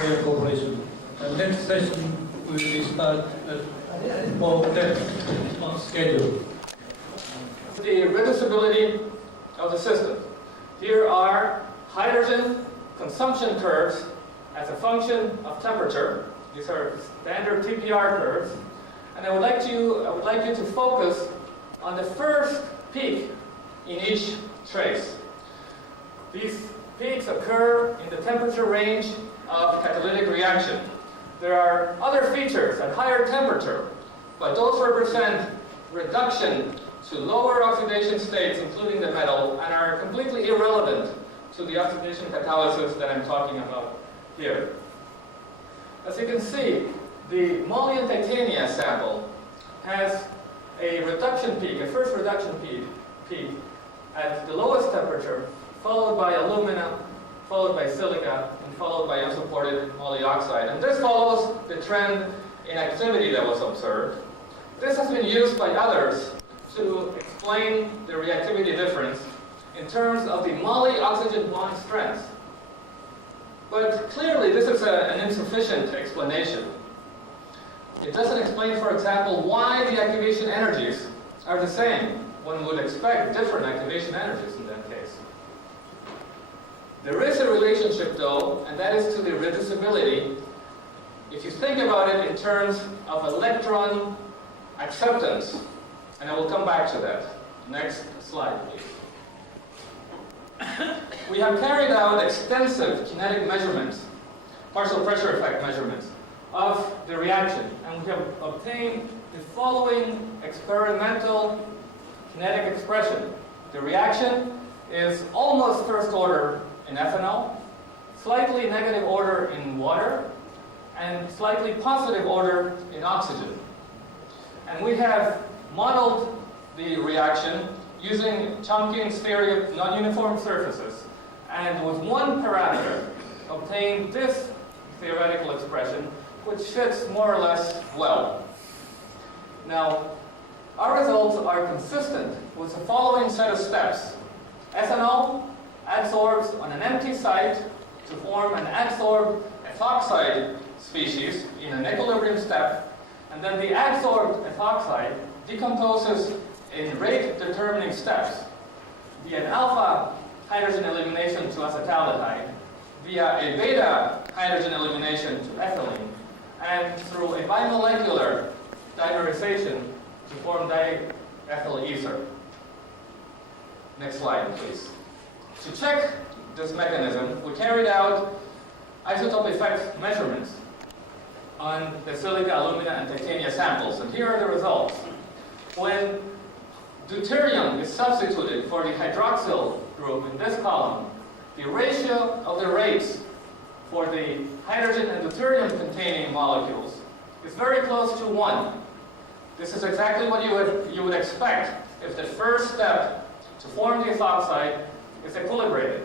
for your cooperation. The next session will be start at 4:10 on schedule. The reducibility of the system. Here are hydrogen consumption curves as a function of temperature. These are standard TPR curves. And I would like you to focus on the first peak in each trace. These peaks occur in the temperature range of catalytic reaction. There are other features at higher temperature, but those represent reduction to lower oxidation states, including the metal, and are completely irrelevant to the oxidation catalysis that I'm talking about here. As you can see, the moly and titania sample has a reduction peak, a first reduction peak at the lowest temperature, followed by alumina, followed by silica, and followed by unsupported moly oxide. And this follows the trend in activity that was observed. This has been used by others to explain the reactivity difference in terms of the moly-oxygen bond strength. But clearly, this is an insufficient explanation. It doesn't explain, for example, why the activation energies are the same. One would expect different activation energies in that case. There is a relationship, though, and that is to the reducibility. If you think about it in terms of electron acceptance, and I will come back to that. Next slide, please. We have carried out extensive kinetic measurements, partial pressure effect measurements, of the reaction, and we have obtained the following experimental kinetic expression. The reaction is almost first order in ethanol, slightly negative order in water, and slightly positive order in oxygen. And we have modeled the reaction using chunky and spherical non-uniform surfaces, and with one parameter obtained this theoretical expression, which fits more or less well. Now, our results are consistent with the following set of steps. Ethanol adsorbs on an empty site to form an adsorbed ethoxide species in an equilibrium step, and then the adsorbed ethoxide decomposes in rate-determining steps via an alpha hydrogen elimination to acetaldehyde, via a beta hydrogen elimination to ethylene, and through a bimolecular dimerization to form diethyl ether. Next slide, please. To check this mechanism, we carried out isotope effect measurements on the silica, alumina, and titania samples, and here are the results. When deuterium is substituted for the hydroxyl group in this column, the ratio of the rates for the hydrogen and deuterium containing molecules is very close to 1. This is exactly what you would expect if the first step to form the ethoxide is equilibrated.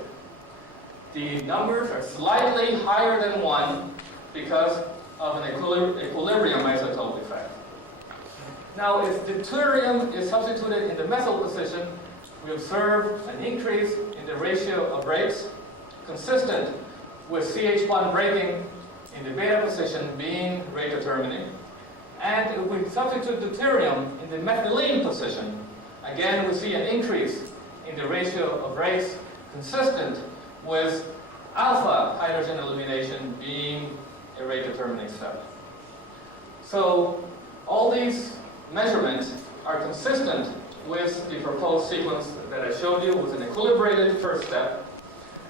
The numbers are slightly higher than 1 because of an equilibrium isotope effect. Now, if deuterium is substituted in the methyl position, we observe an increase in the ratio of rates consistent with CH bond breaking in the beta position being rate determining. And if we substitute deuterium in the methylene position, again we see an increase in the ratio of rates consistent with alpha hydrogen elimination being a rate determining step. So all these measurements are consistent with the proposed sequence that I showed you with an equilibrated first step.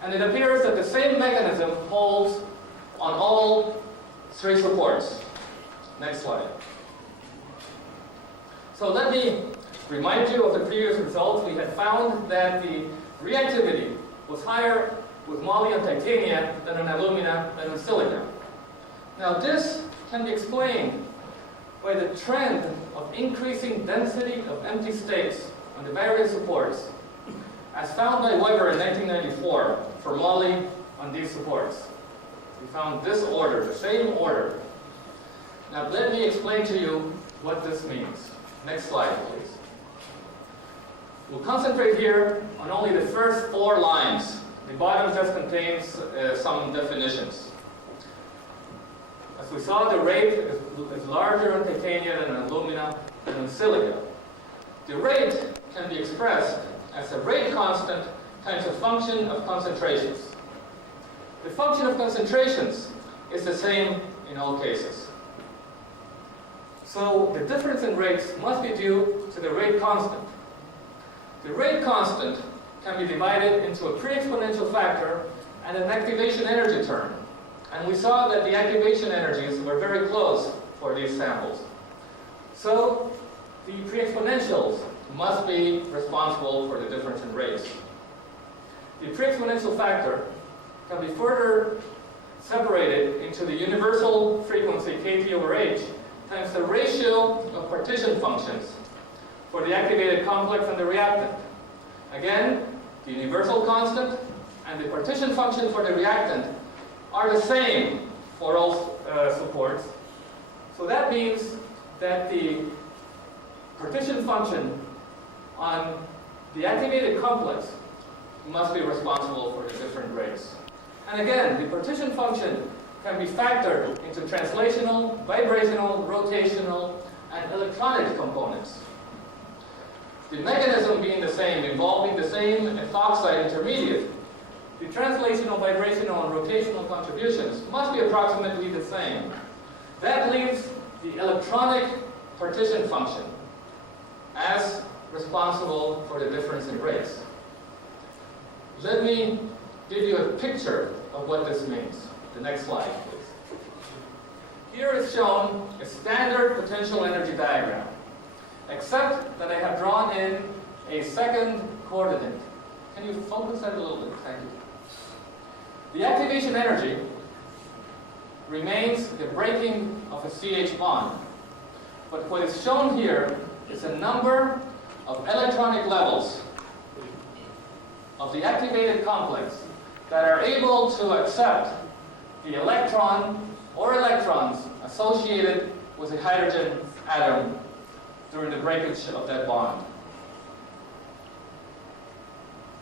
And it appears that the same mechanism holds on all three supports. Next slide. So let me remind you of the previous results. We had found that the reactivity was higher with moly and titania than on alumina and on silica. Now this can be explained by the trend of increasing density of empty states on the various supports, as found by Weber in 1994 for moly on these supports. We found this order, the same order. Now let me explain to you what this means. Next slide, please. We'll concentrate here on only the first 4 lines. The bottom just contains some definitions. we saw, the rate is larger on titanium than on alumina and on silica. The rate can be expressed as a rate constant times a function of concentrations. The function of concentrations is the same in all cases. So the difference in rates must be due to the rate constant. The rate constant can be divided into a pre-exponential factor and an activation energy term. And we saw that the activation energies were very close for these samples. So the pre-exponentials must be responsible for the difference in rates. The pre-exponential factor can be further separated into the universal frequency kT over h times the ratio of partition functions for the activated complex and the reactant. Again, the universal constant and the partition function for the reactant are the same for all supports. So that means that the partition function on the activated complex must be responsible for the different rates. And again, the partition function can be factored into translational, vibrational, rotational, and electronic components. The mechanism being the same, involving the same ethoxide intermediate, the translational, vibrational, and rotational contributions must be approximately the same. That leaves the electronic partition function as responsible for the difference in rates. Let me give you a picture of what this means. The next slide, please. Here is shown a standard potential energy diagram, except that I have drawn in a second coordinate. Can you focus that a little bit? Thank you. The activation energy remains the breaking of a CH bond. But what is shown here is a number of electronic levels of the activated complex that are able to accept the electron or electrons associated with a hydrogen atom during the breakage of that bond.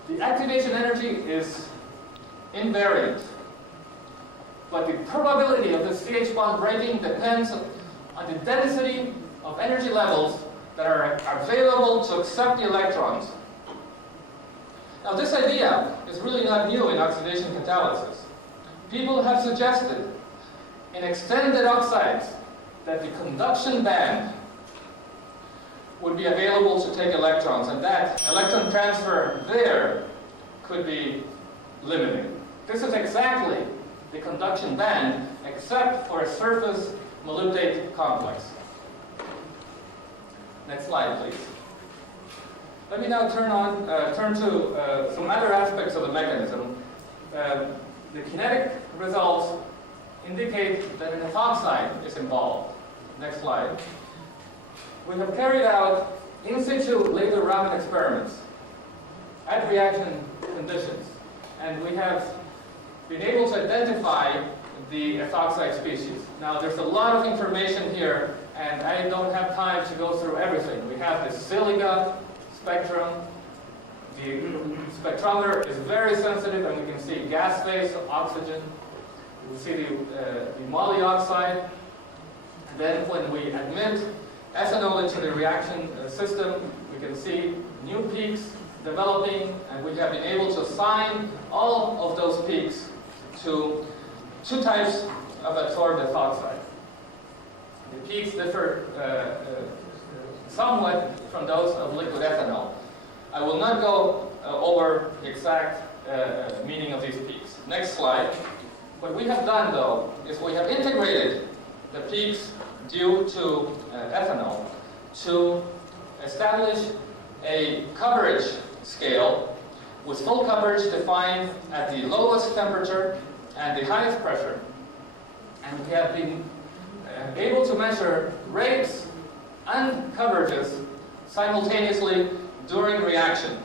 The activation energy is invariant, but the probability of the CH bond breaking depends on the density of energy levels that are available to accept the electrons. Now, this idea is really not new in oxidation catalysis. People have suggested in extended oxides that the conduction band would be available to take electrons, and that electron transfer there could be limited. This is exactly the conduction band, except for a surface molybdate complex. Next slide, please. Let me now turn to some other aspects of the mechanism. The kinetic results indicate that an ethoxide is involved. Next slide. We have carried out in situ laser Raman experiments at reaction conditions, and we have been able to identify the ethoxide species. Now, there's a lot of information here, and I don't have time to go through everything. We have the silica spectrum. The spectrometer is very sensitive, and we can see gas phase, oxygen. We see the moly oxide. And then when we admit ethanol into the reaction system, we can see new peaks developing, and we have been able to assign all of those peaks to two types of adsorbed ethoxide. The peaks differ somewhat from those of liquid ethanol. I will not go over the exact meaning of these peaks. Next slide. What we have done, though, is we have integrated the peaks due to ethanol to establish a coverage scale with full coverage defined at the lowest temperature and the highest pressure. And we have been able to measure rates and coverages simultaneously during reaction.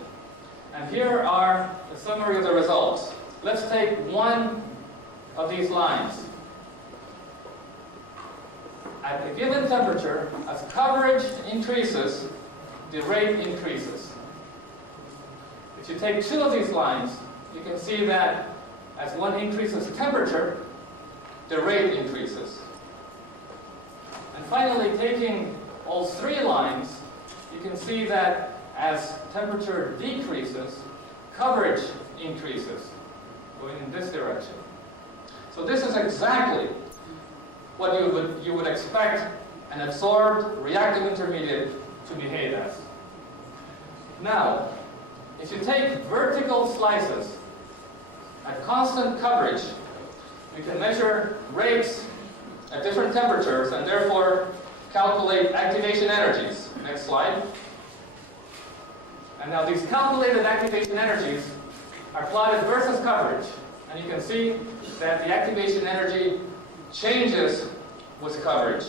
And here are the summary of the results. Let's take one of these lines. At a given temperature, as coverage increases, the rate increases. If you take two of these lines, you can see that as one increases temperature, the rate increases. And finally, taking all three lines, you can see that as temperature decreases, coverage increases, going in this direction. So this is exactly what you would expect an absorbed reactive intermediate to behave as. Now, if you take vertical slices at constant coverage, we can measure rates at different temperatures and therefore calculate activation energies. Next slide. And now these calculated activation energies are plotted versus coverage. And you can see that the activation energy changes with coverage.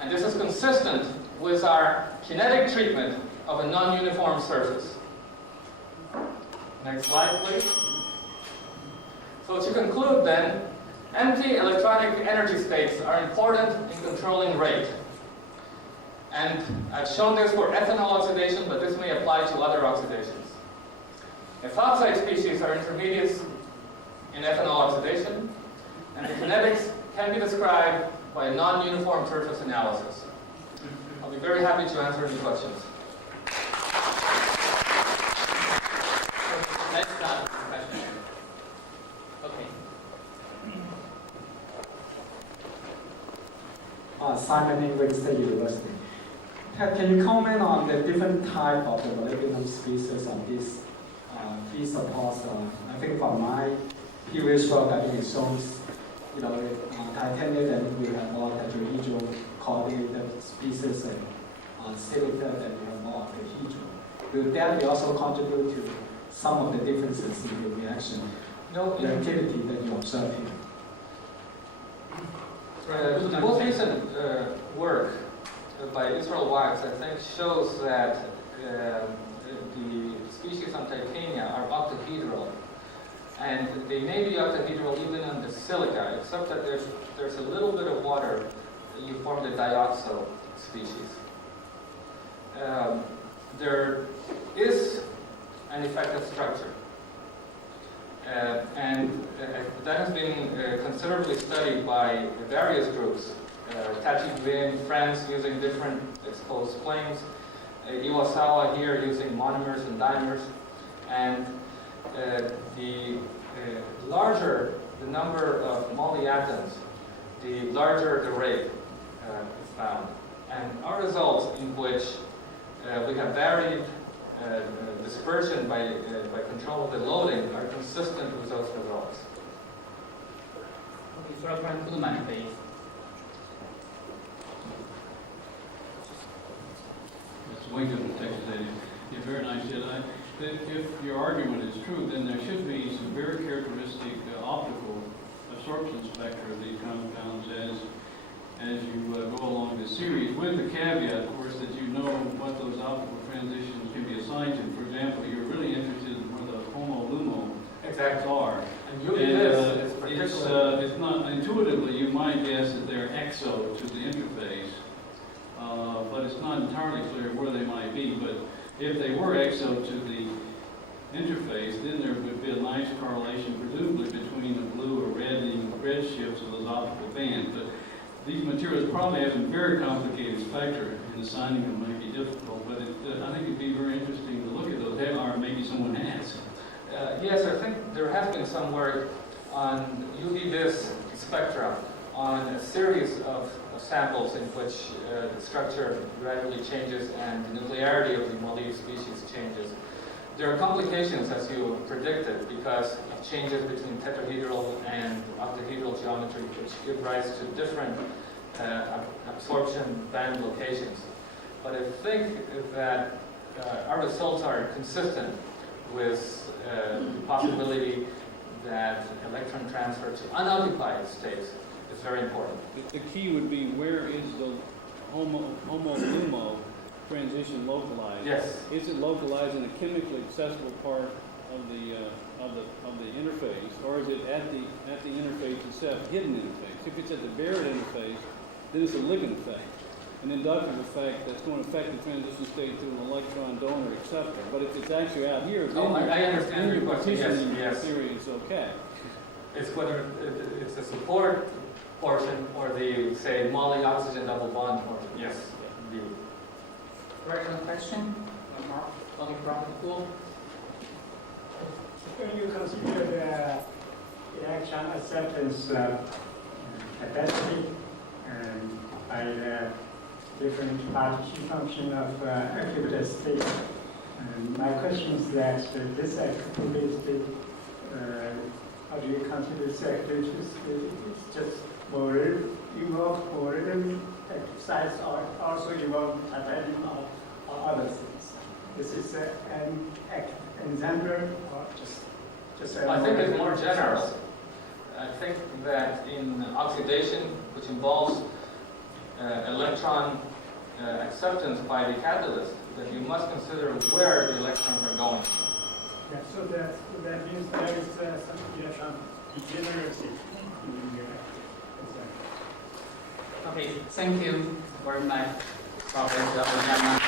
And this is consistent with our kinetic treatment of a non-uniform surface. Next slide, please. So to conclude then, empty electronic energy states are important in controlling rate. And I've shown this for ethanol oxidation, but this may apply to other oxidations. Ethoxide species are intermediates in ethanol oxidation, and the kinetics can be described by a non-uniform surface analysis. I'll be very happy to answer any questions. Let's start with the question. Okay. Simon English State University. Can you comment on the different type of the molybdenum species of this free supports? I think from my previous work, I think it shows, titanium, and we have more tetrahedral coordinated species, and silica that we have more tetrahedral. Will that also contribute to some of the differences in the reaction, the activity that you observe here? The most recent work by Israel Wax, I think, shows that the species on titania are octahedral. And they may be octahedral even on the silica, except that there's a little bit of water, you form the dioxo species. There is an effective structure. And that has been considerably studied by various groups. Tachi in France using different exposed planes, Iwasawa here using monomers and dimers, and the larger the number of moly atoms, the larger the rate is found. And our results, in which we have varied dispersion by control of the loading, are consistent with those results. please. It's Lincoln, Texas A&M. Yeah, very nice. If your argument is true, then there should be some very characteristic optical absorption spectra of these compounds as you go along the series, with the caveat, of course, that you know what those optical transitions can be assigned to. For example, you're really interested in where the homo-lumo are. And it's not intuitively, you might guess that they're exo to the interface, but it's not entirely clear where they might be. But if they were exo to the interface, then there would be a nice correlation, presumably, between the blue or red shifts of those optical bands. But these materials probably have some very complicated spectra, and assigning them might be difficult. But I think it'd be very interesting to look at those, or maybe someone has. Yes, I think there has been some work on UV-vis spectra on a series of samples in which the structure gradually changes and the nuclearity of the moly species changes. There are complications, as you predicted, because of changes between tetrahedral and octahedral geometry, which give rise to different absorption band locations. But I think that our results are consistent with the possibility that electron transfer to unoccupied states is very important. The key would be, where is the homo-lumo transition localized? Yes. Is it localized in a chemically accessible part of the interface, or is it at the interface itself, hidden interface? If it's at the buried interface, then it's a ligand effect, an inductive effect that's going to affect the transition state to an electron donor acceptor. But if it's actually out here, then I understand your question. partitioning Yes. theory is okay. It's whether it's a support portion, or the, say, moly oxygen double bond portion. Yes, indeed. Correct question? Coming from the pool? When you consider the electron acceptance capacity by the different partition function of activity state, my question is that this activity, how do you consider this activity? It's just more involve more exercise or also involve attending or other things. This is an example or just I think it's more general. I think that in oxidation, which involves electron acceptance by the catalyst, that you must consider where the electrons are going. Yeah, so that means there is some electron degeneracy in the Okay, thank you very much, Professor Oyama.